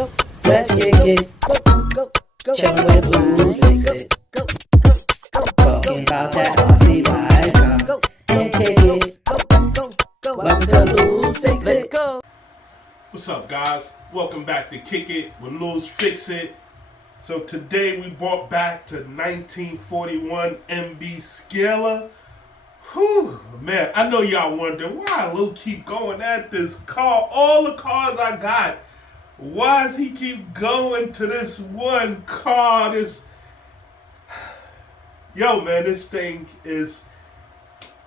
Let's kick it. Chillin' with blues, fix it. Talking about that RC life. Come and kick it. Welcome to Lose, Fix It. What's up, guys? Welcome back to Kick It with Lose, Fix It. So today we brought back to 1941 MB Scaler. Whew, man, I know y'all wonder why Lou keep going at this car. All the cars I got, why does he keep going to this one car? Yo, man, this thing is,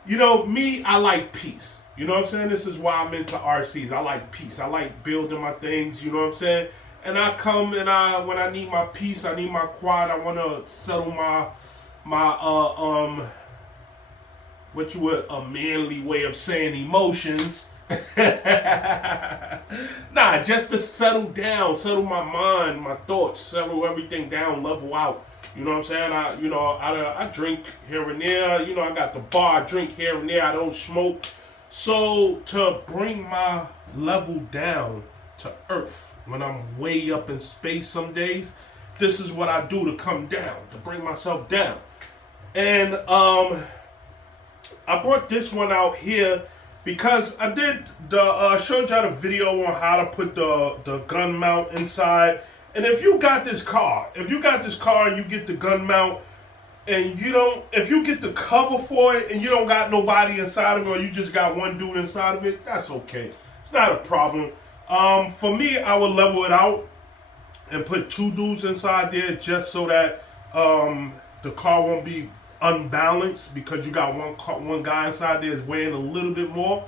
you know, me, I like peace. You know what I'm saying? This is why I'm into RCs. I like peace. I like building my things, you know what I'm saying? And I come and when I need my peace, I need my quiet, I want to settle my what you would a manly way of saying emotions. Nah, just to settle down, settle my mind, my thoughts, settle everything down, level out. You know what I'm saying? I drink here and there. You know, I got the bar, I drink here and there. I don't smoke. So to bring my level down to earth when I'm way up in space some days, this is what I do to come down, to bring myself down. And I brought this one out here because I did showed y'all the video on how to put the gun mount inside. And if you got this car, and you get the gun mount, and if you get the cover for it and you don't got nobody inside of it, or you just got one dude inside of it, that's okay. It's not a problem. For me, I would level it out and put two dudes inside there just so that the car won't be unbalanced, because you got one guy inside there is weighing a little bit more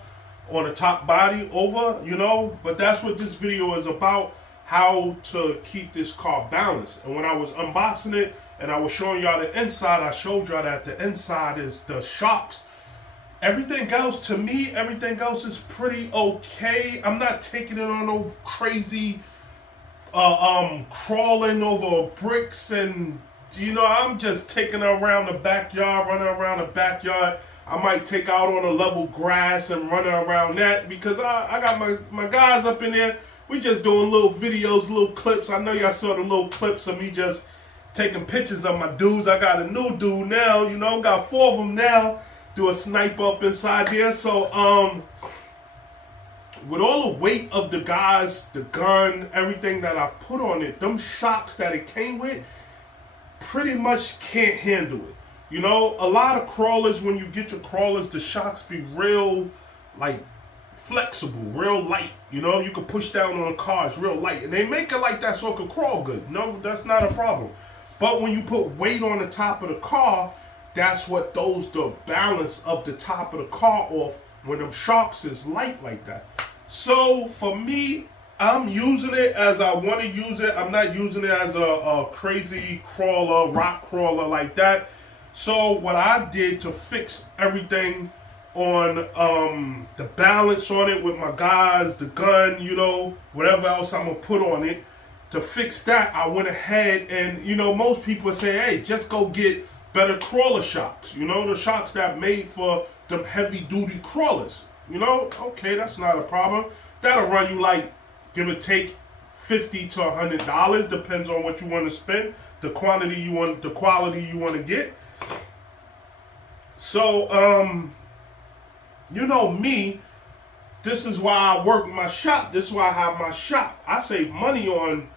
on the top body over, you know. But that's what this video is about, how to keep this car balanced. And when I was unboxing it and I was showing y'all the inside, I showed y'all that the inside is the shocks. Everything else, to me, everything else is pretty okay. I'm not taking it on no crazy crawling over bricks, and you know, I'm just taking it around the backyard, running around the backyard. I might take out on a level grass and running around that, because I got my guys up in there. We just doing little videos, little clips. I know y'all saw the little clips of me just taking pictures of my dudes. I got a new dude now, you know, got 4 of them now. Do a snipe up inside there. So, with all the weight of the guys, the gun, everything that I put on it, them shocks that it came with, pretty much can't handle it. You know, a lot of crawlers, when you get your crawlers, the shocks be real, like, flexible, real light. You know, you can push down on a car, it's real light. And they make it like that so it can crawl good. No, that's not a problem. But when you put weight on the top of the car, that's what throws the balance of the top of the car off when them shocks is light like that. So for me, I'm using it as I want to use it. I'm not using it as a crazy crawler, rock crawler like that. So what I did to fix everything on the balance on it with my guys, the gun, you know, whatever else I'm going to put on it, to fix that, I went ahead and, you know, most people say, hey, just go get better crawler shocks. You know, the shocks that made for them heavy duty crawlers. You know, okay, that's not a problem. That'll run you like, give or take, $50 to $100, depends on what you want to spend, the quality you want to get. So, you know me, this is why I work my shop. This is why I have my shop. I save money on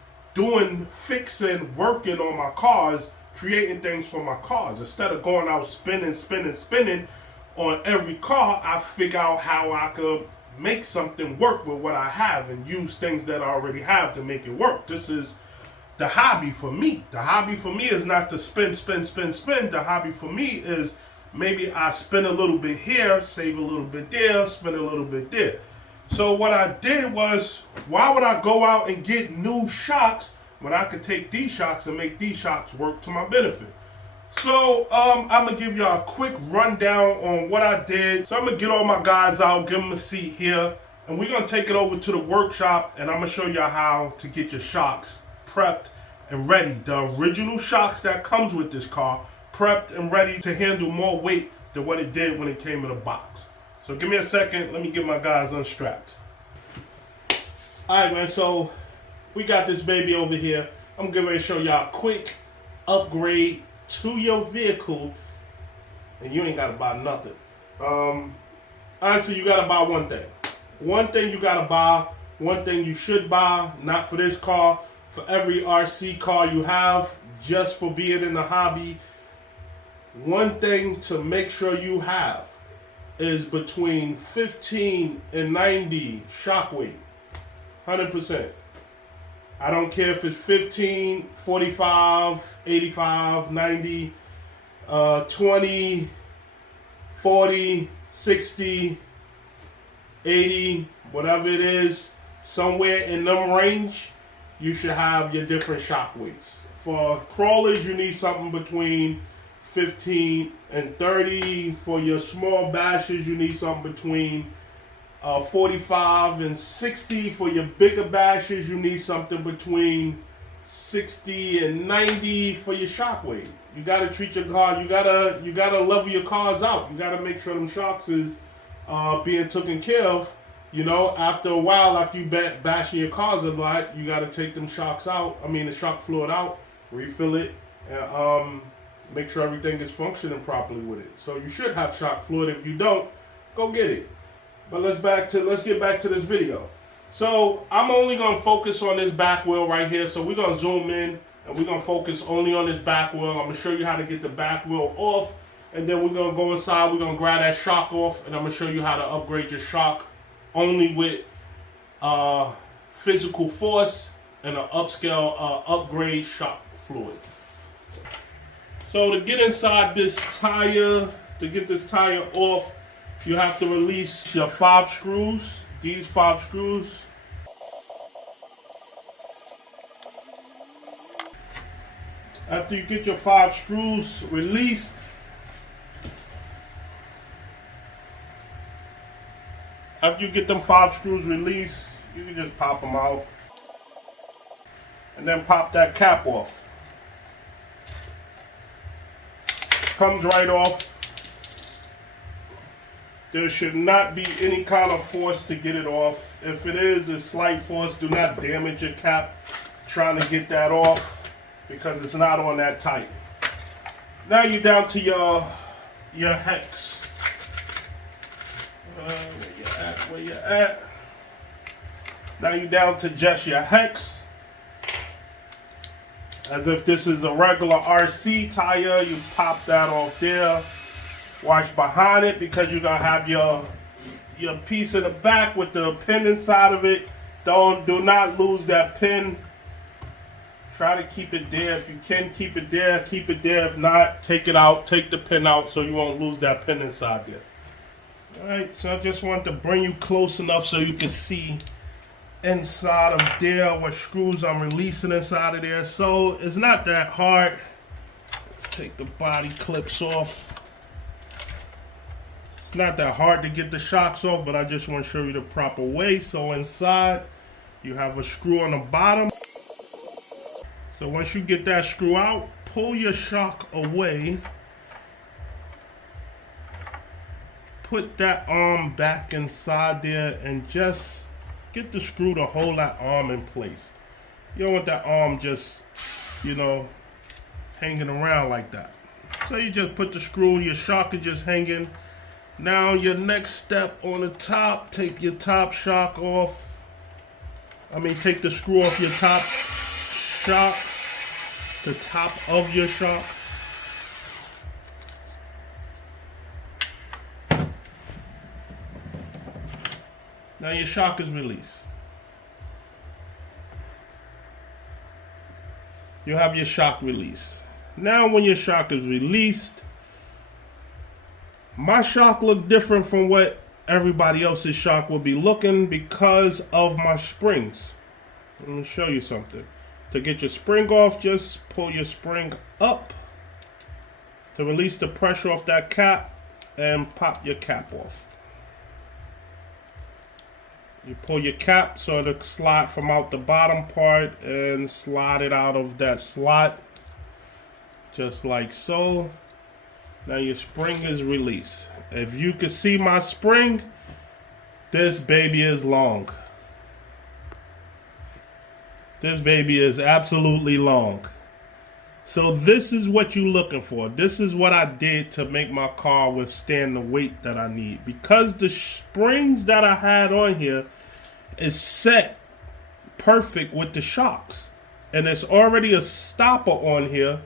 fixing, working on my cars, creating things for my cars. Instead of going out spinning on every car, I figure out how I could make something work with what I have and use things that I already have to make it work. This is the hobby for me. The hobby for me is not to spin. The hobby for me is maybe I spend a little bit here, save a little bit there, spend a little bit there. So what I did was, why would I go out and get new shocks when I could take these shocks and make these shocks work to my benefit? So I'm going to give y'all a quick rundown on what I did. So I'm going to get all my guys out, give them a seat here, and we're going to take it over to the workshop, and I'm going to show y'all how to get your shocks prepped and ready. The original shocks that comes with this car, prepped and ready to handle more weight than what it did when it came in a box. So give me a second, let me get my guys unstrapped. All right, man, so we got this baby over here. I'm getting ready to show y'all a quick upgrade to your vehicle, and you ain't gotta buy nothing. Honestly, you gotta buy one thing. One thing you gotta buy, one thing you should buy, not for this car, for every RC car you have, just for being in the hobby. One thing to make sure you have is between 15 and 90 shock weight. 100%. I don't care if it's 15, 45, 85, 90, 20, 40, 60, 80, whatever it is, somewhere in them range, you should have your different shock weights. For crawlers, you need something between 15 and 30. For your small bashes, you need something between 45 and 60. For your bigger bashes, you need something between 60 and 90 for your shock weight. You gotta treat your car, you gotta level your cars out. You gotta make sure them shocks is being taken care of. You know, after a while, after you bashing your cars a lot, you gotta take them shocks out. I mean, the shock fluid out, refill it, and make sure everything is functioning properly with it. So you should have shock fluid. If you don't, go get it. But let's get back to this video. So I'm only gonna focus on this back wheel right here. So we're gonna zoom in and we're gonna focus only on this back wheel. I'm gonna show you how to get the back wheel off, and then we're gonna go inside. We're gonna grab that shock off, and I'm gonna show you how to upgrade your shock only with physical force and an upgrade shock fluid. So to get inside this tire, to get this tire off, you have to release your 5 screws. These 5 screws. After you get your 5 screws released, after you get them 5 screws released, you can just pop them out. And then pop that cap off. Comes right off. There should not be any kind of force to get it off. If it is a slight force, do not damage your cap trying to get that off, because it's not on that tight. Now you're down to your hex. Where you at? Now you're down to just your hex. As if this is a regular RC tire, you pop that off there. Watch behind it, because you're gonna have your piece in the back with the pin inside of it. Do not lose that pin. Try to keep it there. If you can keep it there, keep it there. If not, take it out, take the pin out so you won't lose that pin inside there. Alright, so I just want to bring you close enough so you can see inside of there what screws I'm releasing inside of there. So it's not that hard. Let's take the body clips off. It's not that hard to get the shocks off, but I just want to show you the proper way. So inside, you have a screw on the bottom. So once you get that screw out, pull your shock away. Put that arm back inside there and just get the screw to hold that arm in place. You don't want that arm just, you know, hanging around like that. So you just put the screw, your shock is just hanging. Now your next step on the top, take your top shock off. Take the screw off your top shock, the top of your shock. Now your shock is released. You have your shock release. Now when your shock is released, my shock look different from what everybody else's shock will be looking because of my springs. Let me show you something. To get your spring off, just pull your spring up to release the pressure off that cap and pop your cap off. You pull your cap so it'll slide from out the bottom part and slide it out of that slot, just like so. Now your spring is released. If you can see my spring, this baby is long. This baby is absolutely long. So this is what you're looking for. This is what I did to make my car withstand the weight that I need. Because the springs that I had on here is set perfect with the shocks. And it's already a stopper on here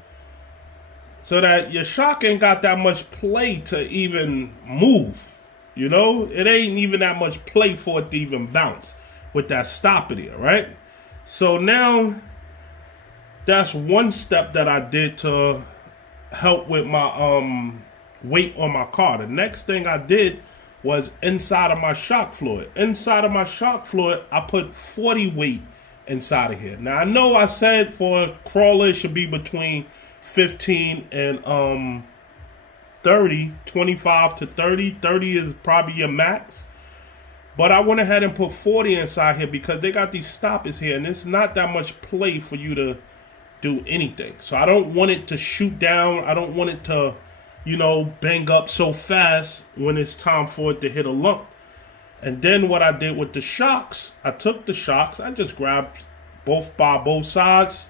so that your shock ain't got that much play to even move. You know, it ain't even that much play for it to even bounce with that stopper there, right? So now that's one step that I did to help with my weight on my car. The next thing I did was inside of my shock fluid. Inside of my shock fluid, I put 40 weight inside of here. Now I know I said for a crawler it should be between 15 and 30, 25 to 30. 30 is probably your max. But I went ahead and put 40 inside here because they got these stoppers here and it's not that much play for you to do anything. So I don't want it to shoot down. I don't want it to, you know, bang up so fast when it's time for it to hit a lump. And then what I did with the shocks, I took the shocks, I just grabbed both sides.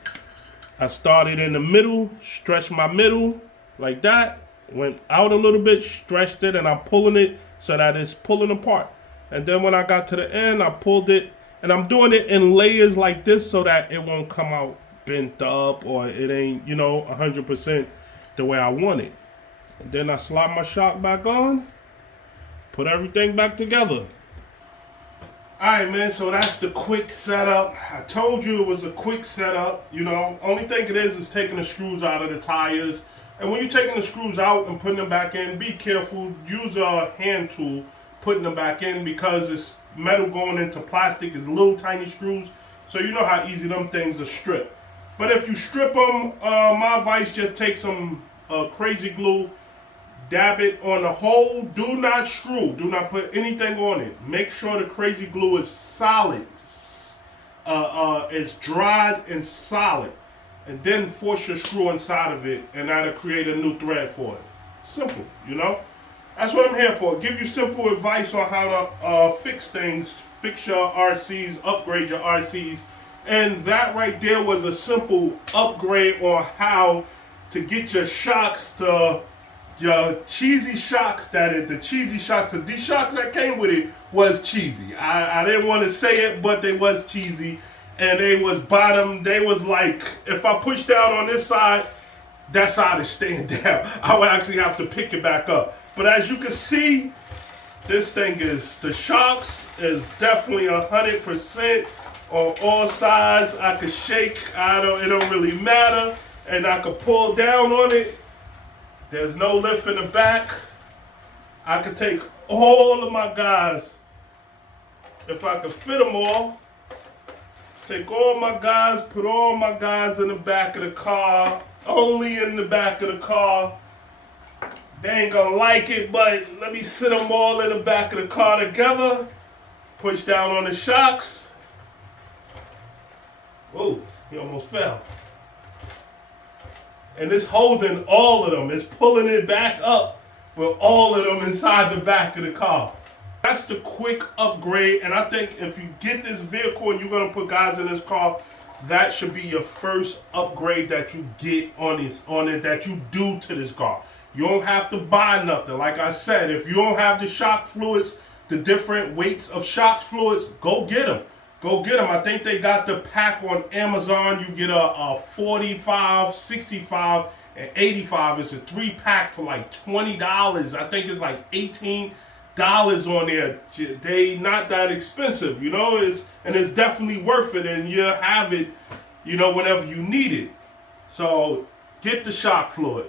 I started in the middle, stretched my middle like that, went out a little bit, stretched it, and I'm pulling it so that it's pulling apart. And then when I got to the end, I pulled it, and I'm doing it in layers like this so that it won't come out bent up or it ain't, you know, 100% the way I want it. And then I slide my shock back on, put everything back together. Alright, man, so that's the quick setup. I told you it was a quick setup. You know, only thing it is taking the screws out of the tires. And when you're taking the screws out and putting them back in, be careful. Use a hand tool putting them back in because it's metal going into plastic. It's little tiny screws. So you know how easy them things are stripped. But if you strip them, my advice, just take some crazy glue, dab it on the hole. Do not screw. Do not put anything on it. Make sure the crazy glue is solid. It's dried and solid. And then force your screw inside of it, and that'll create a new thread for it. Simple, you know? That's what I'm here for. Give you simple advice on how to fix things, fix your RCs, upgrade your RCs. And that right there was a simple upgrade on how to get your shocks to your cheesy shocks. The cheesy shocks. These shocks that came with it was cheesy. I didn't want to say it, but they was cheesy. And they was bottom. They was like, if I push down on this side, that side is staying down. I would actually have to pick it back up. But as you can see, this thing is, the shocks is definitely 100% on all sides. I could shake, it don't really matter. And I could pull down on it. There's no lift in the back. I could take all of my guys, if I could fit them all, take all my guys, put all my guys in the back of the car, only in the back of the car. They ain't gonna like it, but let me sit them all in the back of the car together, push down on the shocks. Whoa, he almost fell. And it's holding all of them. It's pulling it back up with all of them inside the back of the car. That's the quick upgrade. And I think if you get this vehicle and you're going to put guys in this car, that should be your first upgrade that you get on it, that you do to this car. You don't have to buy nothing. Like I said, if you don't have the shock fluids, the different weights of shock fluids, go get them. Go get them. I think they got the pack on Amazon. You get a 45, 65, and 85. It's a 3-pack for like $20. I think it's like $18 on there. They not that expensive, you know. And it's definitely worth it. And you have it, you know, whenever you need it. So get the shock fluid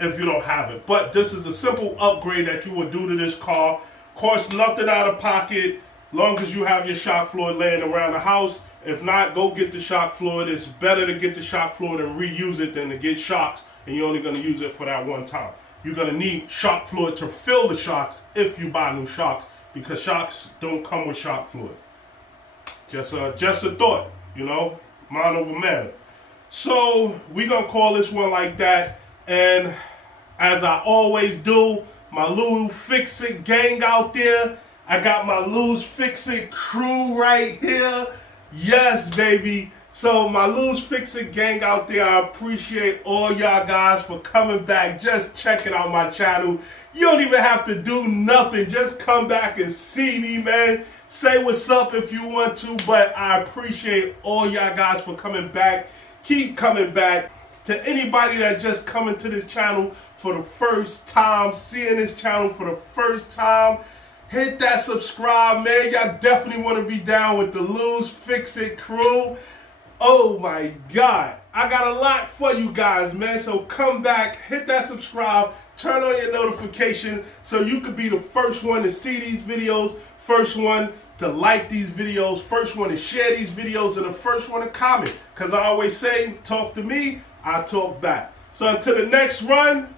if you don't have it. But this is a simple upgrade that you would do to this car. Costs nothing out of pocket. Long as you have your shock fluid laying around the house. If not, go get the shock fluid. It's better to get the shock fluid and reuse it than to get shocks and you're only going to use it for that one time. You're going to need shock fluid to fill the shocks if you buy new shocks, because shocks don't come with shock fluid. Just a thought, you know, mind over matter. So we're going to call this one like that. And as I always do, my little Fix-It gang out there, I got my Lou's Fix-It crew right here. Yes, baby. So my Lose Fix It gang out there, I appreciate all y'all guys for coming back, just checking out my channel. You don't even have to do nothing. Just come back and see me, man. Say what's up if you want to, but I appreciate all y'all guys for coming back. Keep coming back. To anybody that just coming to this channel for the first time, seeing this channel for the first time, hit that subscribe, man. Y'all definitely want to be down with the Lose Fix It crew. Oh my God. I got a lot for you guys, man. So come back, hit that subscribe, turn on your notification so you could be the first one to see these videos, first one to like these videos, first one to share these videos, and the first one to comment. Because I always say, talk to me, I talk back. So until the next run,